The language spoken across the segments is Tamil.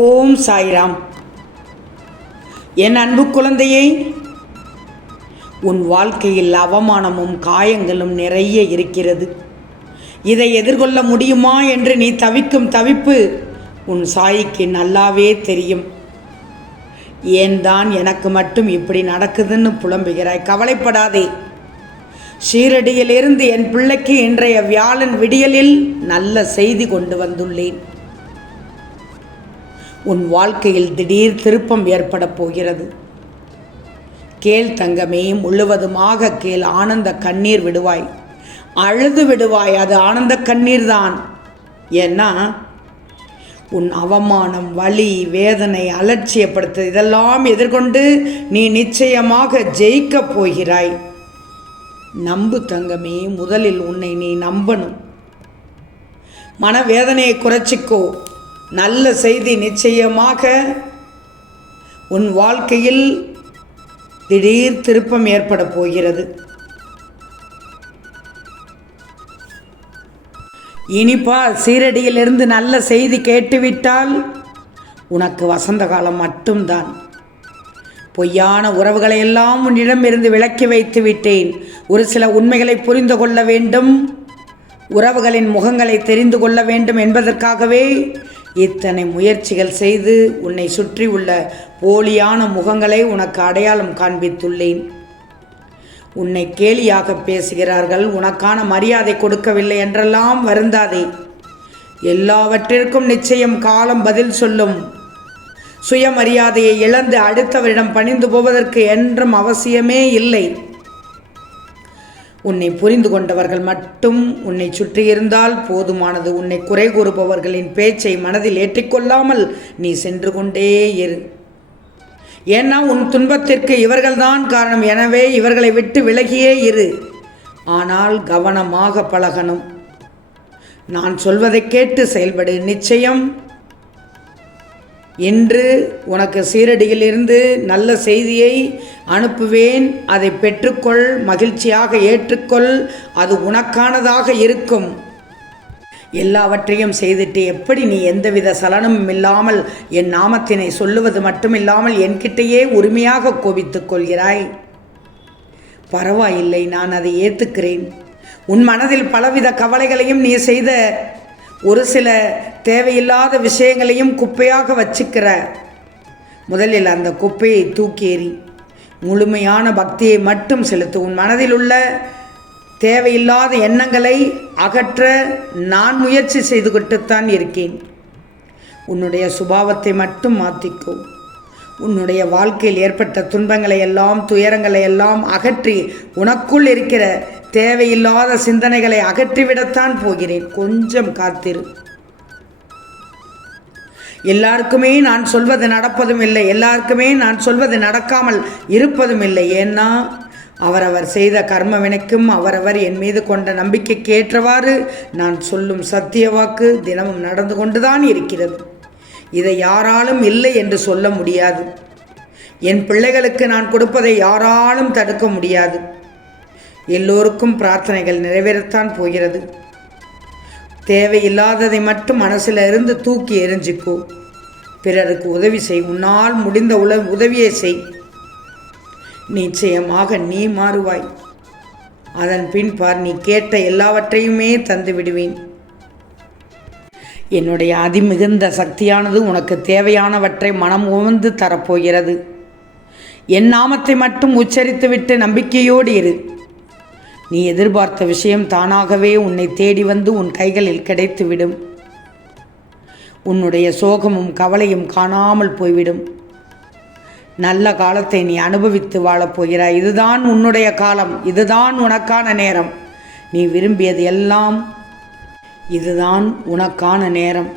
ஓம் சாய்ராம். என் அன்பு குழந்தையே உன் வாழ்க்கையில் அவமானமும் காயங்களும் நிறைய இருக்கிறது. இதை எதிர்கொள்ள முடியுமா என்று நீ தவிக்கும் தவிப்பு உன் சாய்க்கு நல்லாவே தெரியும். ஏன் தான் எனக்கு மட்டும் இப்படி நடக்குதுன்னு புலம்புகிறாய்? கவலைப்படாதே. ஷீரடியிலிருந்து என் பிள்ளைக்கு இன்றைய வியாழன் விடியலில் நல்ல செய்தி கொண்டு வந்துள்ளேன். உன் வாழ்க்கையில் திடீர் திருப்பம் ஏற்பட போகிறது. கேள் தங்கமே முழுவதுமாக கேள். ஆனந்த கண்ணீர் விடுவாய். அழுது விடுவாய். அது ஆனந்த கண்ணீர் தான் ஏன்னா உன் அவமானம் வலி வேதனை அலட்சியப்படுத்து இதெல்லாம் எதிர்கொண்டு நீ நிச்சயமாக ஜெயிக்கப் போகிறாய். நம்பு தங்கமே முதலில் உன்னை நீ நம்பணும். மனவேதனையை குறைச்சிக்கோ. நல்ல செய்தி நிச்சயமாக உன் வாழ்க்கையில் திடீர் திருப்பம் ஏற்பட போகிறது. இனிப்பா சீரடியிலிருந்து நல்ல செய்தி கேட்டுவிட்டால் உனக்கு வசந்த காலம் மட்டும்தான். பொய்யான உறவுகளை எல்லாம் உன்னிடமிருந்து விலக்கி வைத்து விட்டேன். ஒரு சில உண்மைகளை புரிந்து கொள்ள வேண்டும். உறவுகளின் முகங்களை தெரிந்து கொள்ள வேண்டும் என்பதற்காகவே இத்தனை முயற்சிகள் செய்து உன்னை சுற்றி உள்ள போலியான முகங்களை உனக்கு அடையாளம் காண்பித்துள்ளேன். உன்னை கேலியாக பேசுகிறார்கள் உனக்கான மரியாதை கொடுக்கவில்லை என்றெல்லாம் வருந்தாதே. எல்லாவற்றிற்கும் நிச்சயம் காலம் பதில் சொல்லும். சுயமரியாதையை இழந்து அடுத்தவரிடம் பணிந்து போவதற்கு என்றும் அவசியமே இல்லை. உன்னை புரிந்து கொண்டவர்கள் மட்டும் உன்னை சுற்றியிருந்தால் போதுமானது. உன்னை குறை கூறுபவர்களின் பேச்சை மனதில் ஏற்றிக்கொள்ளாமல் நீ சென்று கொண்டே இரு. ஏன்னா உன் துன்பத்திற்கு இவர்கள்தான் காரணம். எனவே இவர்களை விட்டு விலகியே இரு. ஆனால் கவனமாக பழகணும். நான் சொல்வதை கேட்டு செயல்படு. நிச்சயம் இன்று உனக்கு சீரடியிலிருந்து நல்ல செய்தியை அனுப்புவேன். அதை பெற்றுக்கொள் மகிழ்ச்சியாக ஏற்றுக்கொள் அது உனக்கானதாக இருக்கும். எல்லாவற்றையும் செய்துட்டு எப்படி நீ எந்தவித சலனமும் இல்லாமல் என் நாமத்தினை சொல்லுவது மட்டுமில்லாமல் என்கிட்டயே உரிமையாக கோபித்துக் கொள்கிறாய். பரவாயில்லை நான் அதை ஏற்றுக்கிறேன் உன் மனதில் பலவித கவலைகளையும் நீ செய்த ஒரு சில தேவையில்லாத விஷயங்களையும் குப்பையாக வச்சுக்கிற. முதலில் அந்த குப்பையை தூக்கேறி முழுமையான பக்தியை மட்டும் செலுத்து. உன் மனதில் உள்ள தேவையில்லாத எண்ணங்களை அகற்ற நான் முயற்சி செய்துகிட்டுத்தான் இருக்கேன். உன்னுடைய சுபாவத்தை மட்டும் மாற்றிக்கோ உன்னுடைய வாழ்க்கையில் ஏற்பட்ட துன்பங்களை எல்லாம் துயரங்களை எல்லாம் அகற்றி உனக்குள் இருக்கிற தேவையில்லாத சிந்தனைகளை அகற்றிவிடத்தான் போகிறேன். கொஞ்சம் காத்திரு. எல்லாருக்குமே நான் சொல்வது நடப்பதும் இல்லை. எல்லாருக்குமே நான் சொல்வது நடக்காமல் இருப்பதும் இல்லை. ஏன்னா அவரவர் செய்த கர்ம வினைக்கும் அவரவர் என் மீது கொண்ட நம்பிக்கைக்கு ஏற்றவாறு நான் சொல்லும் சத்திய வாக்கு தினமும் நடந்து கொண்டுதான் இருக்கிறது. இதை யாராலும் இல்லை என்று சொல்ல முடியாது. என் பிள்ளைகளுக்கு நான் கொடுப்பதை யாராலும் தடுக்க முடியாது. எல்லோருக்கும் பிரார்த்தனைகள் நிறைவேறத்தான் போகிறது. தேவையில்லாததை மட்டும் மனசில் இருந்து தூக்கி எரிஞ்சிக்கோ. பிறருக்கு உதவி செய். உன்னால் முடிந்த உல உதவியை செய். நிச்சயமாக நீ மாறுவாய். அதன் பின் பார் நீ கேட்ட எல்லாவற்றையுமே தந்து விடுவேன். என்னுடைய அதிமிகுந்த சக்தியானது உனக்கு தேவையானவற்றை மனம் உவந்து தரப்போகிறது. என் நாமத்தை மட்டும் உச்சரித்துவிட்டு நம்பிக்கையோடு இரு. நீ எதிர்பார்த்த விஷயம் தானாகவே உன்னை தேடி வந்து உன் கைகளில் கிடைத்துவிடும். உன்னுடைய சோகமும் கவலையும் காணாமல் போய்விடும். நல்ல காலத்தை நீ அனுபவித்து வாழப் போகிறாய். இதுதான் உன்னுடைய காலம். இதுதான் உனக்கான நேரம். நீ விரும்பியது எல்லாம் இதுதான் உனக்கான நேரம்.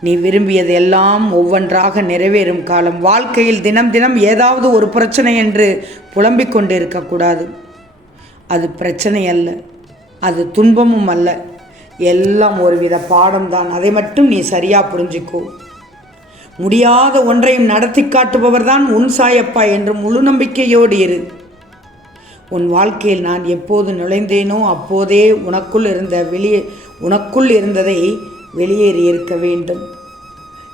நீ விரும்பியது எல்லாம் ஒவ்வொன்றாக நிறைவேறும் காலம். வாழ்க்கையில் தினம் தினம் ஏதாவது ஒரு பிரச்சனை என்று புலம்பிக் கொண்டு இருக்கக்கூடாது அது பிரச்சனை அல்ல. அது துன்பமும் அல்ல. எல்லாம் ஒருவித பாடம்தான். அதை மட்டும் நீ சரியாக புரிஞ்சிக்கோ. முடியாத ஒன்றையும் நடத்தி காட்டுபவர் தான் உன் சாயப்பா என்று முழு நம்பிக்கையோடு இரு. உன் வாழ்க்கையில் நான் எப்போது நுழைந்தேனோ அப்போதே உனக்குள் இருந்த வெளியே உனக்குள் இருந்ததை வெளியேறி இருக்க வேண்டும்.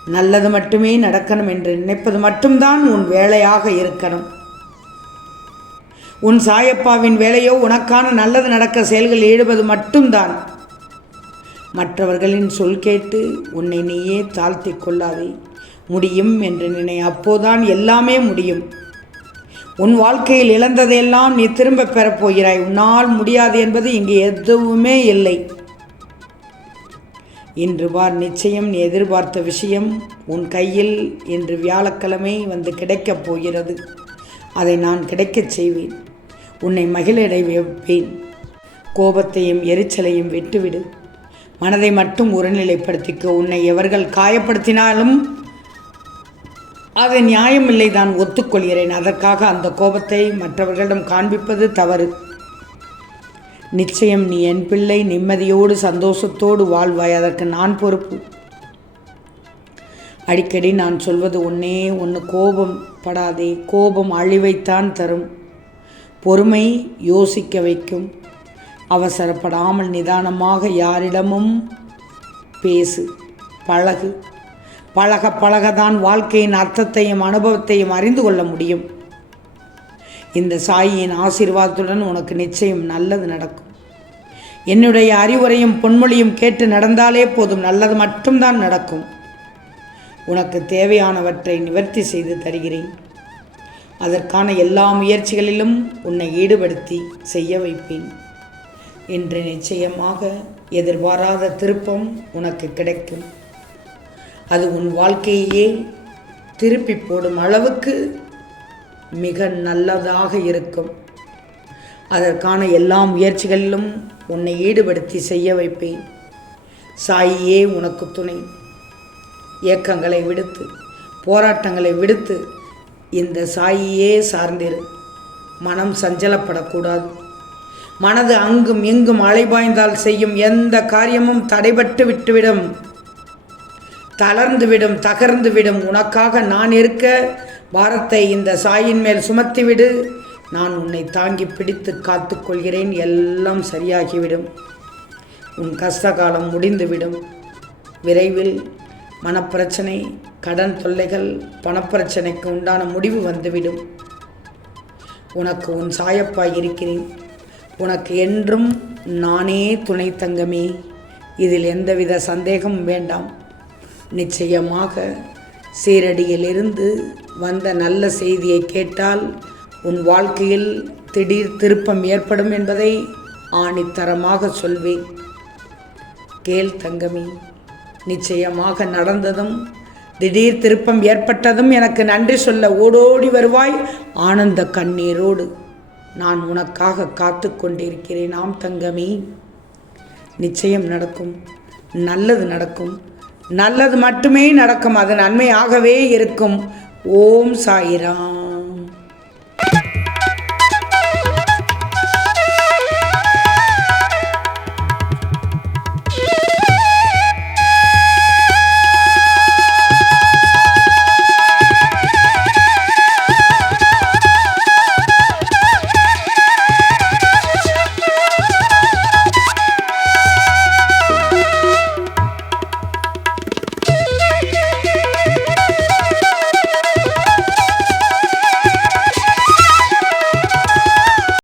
நல்லது மட்டுமே நடக்கணும் என்று நினைப்பது மட்டும்தான் உன் வேலையாக இருக்கணும். உன் சாயப்பாவின் வேலையோ உனக்கான நல்லது நடக்க செயல்கள் ஈடுபது மட்டும்தான். மற்றவர்களின் சொல் கேட்டு உன்னை நீயே தாழ்த்தி கொள்ளாதே. முடியும் என்று நினை அப்போதான் எல்லாமே முடியும். உன் வாழ்க்கையில் இழந்ததையெல்லாம் நீ திரும்ப பெறப்போகிறாய் உன்னால் முடியாது என்பது இங்கு எதுவுமே இல்லை. இன்று பார் நிச்சயம் நீ எதிர்பார்த்த விஷயம் உன் கையில் இன்று வியாழக்கிழமை வந்து கிடைக்கப் போகிறது. அதை நான் கிடைக்கச் செய்வேன். உன்னை மகிழடை வைப்பேன். கோபத்தையும் எரிச்சலையும் விட்டுவிடு. மனதை மட்டும் ஒருநிலைப்படுத்திக்க உன்னை எவர்கள் காயப்படுத்தினாலும் அது நியாயமில்லை தான் ஒத்துக்கொள்கிறேன். அதற்காக அந்த கோபத்தை மற்றவர்களிடம் காண்பிப்பது தவறு. நிச்சயம் நீ என் பிள்ளை நிம்மதியோடு சந்தோஷத்தோடு வாழ்வாய். அதற்கு நான் பொறுப்பு. அடிக்கடி நான் சொல்வது ஒன்னே ஒன்று கோபம் படாதே. கோபம் அழிவைத்தான் தரும். பொறுமை யோசிக்க வைக்கும். அவசரப்படாமல் நிதானமாக யாரிடமும் பேசு பழகு. பழக பழகதான் வாழ்க்கையின் அர்த்தத்தையும் அனுபவத்தையும் அறிந்து கொள்ள முடியும். இந்த சாயியின் ஆசீர்வாதத்துடன் உனக்கு நிச்சயம் நல்லது நடக்கும். என்னுடைய அறிவுரையும் பொன்மொழியும் கேட்டு நடந்தாலே போதும் நல்லது மட்டும்தான் நடக்கும். உனக்கு தேவையானவற்றை நிவர்த்தி செய்து தருகிறேன். அதற்கான எல்லா முயற்சிகளிலும் உன்னை ஈடுபடுத்தி செய்ய வைப்பேன். என்று நிச்சயமாக எதிர்பாராத திருப்பம் உனக்கு கிடைக்கும். அது உன் வாழ்க்கையே திருப்பி போடும் அளவுக்கு மிக நல்லதாக இருக்கும். அதற்கான எல்லா முயற்சிகளிலும் உன்னை ஈடுபடுத்தி செய்ய வைப்பேன். சாயியே உனக்கு துணை. இயக்கங்களை விடுத்து போராட்டங்களை விடுத்து இந்த சாயியே சார்ந்திரு. மனம் சஞ்சலப்படக்கூடாது. மனது அங்கும் இங்கும் அலைபாய்ந்தால் செய்யும் எந்த காரியமும் தடைபட்டு விட்டுவிடும். தளர்ந்துவிடும் தகர்ந்துவிடும். உனக்காக நான் இருக்க பாரத்தை இந்த சாயின் மேல் சுமத்திவிடு. நான் உன்னை தாங்கி பிடித்து காத்துக்கொள்கிறேன் எல்லாம் சரியாகிவிடும். உன் கஷ்ட காலம் முடிந்துவிடும். விரைவில் மனப்பிரச்சனை கடன் தொல்லைகள் பணப்பிரச்சனைக்கு உண்டான முடிவு வந்துவிடும். உனக்கு உன் சாயப்பா இருக்கிறேன். உனக்கு என்றும் நானே துணை தங்கமே. இதில் எந்தவித சந்தேகமும் வேண்டாம். நிச்சயமாக சீரடியிலிருந்து வந்த நல்ல செய்தியை கேட்டால் உன் வாழ்க்கையில் திடீர் திருப்பம் ஏற்படும் என்பதை ஆணித்தரமாக சொல்வேன். கேள் தங்கமே. நிச்சயமாக நடந்ததும் திடீர் திருப்பம் ஏற்பட்டதும் எனக்கு நன்றி சொல்ல ஓடோடி வருவாய் ஆனந்த கண்ணீரோடு. நான் உனக்காக காத்து கொண்டிருக்கிறேன் ஆம் தங்கமே. நிச்சயம் நடக்கும் நல்லது நடக்கும். நல்லது மட்டுமே நடக்கும் அது நன்மையாகவே இருக்கும். ஓம் சாயிராம்.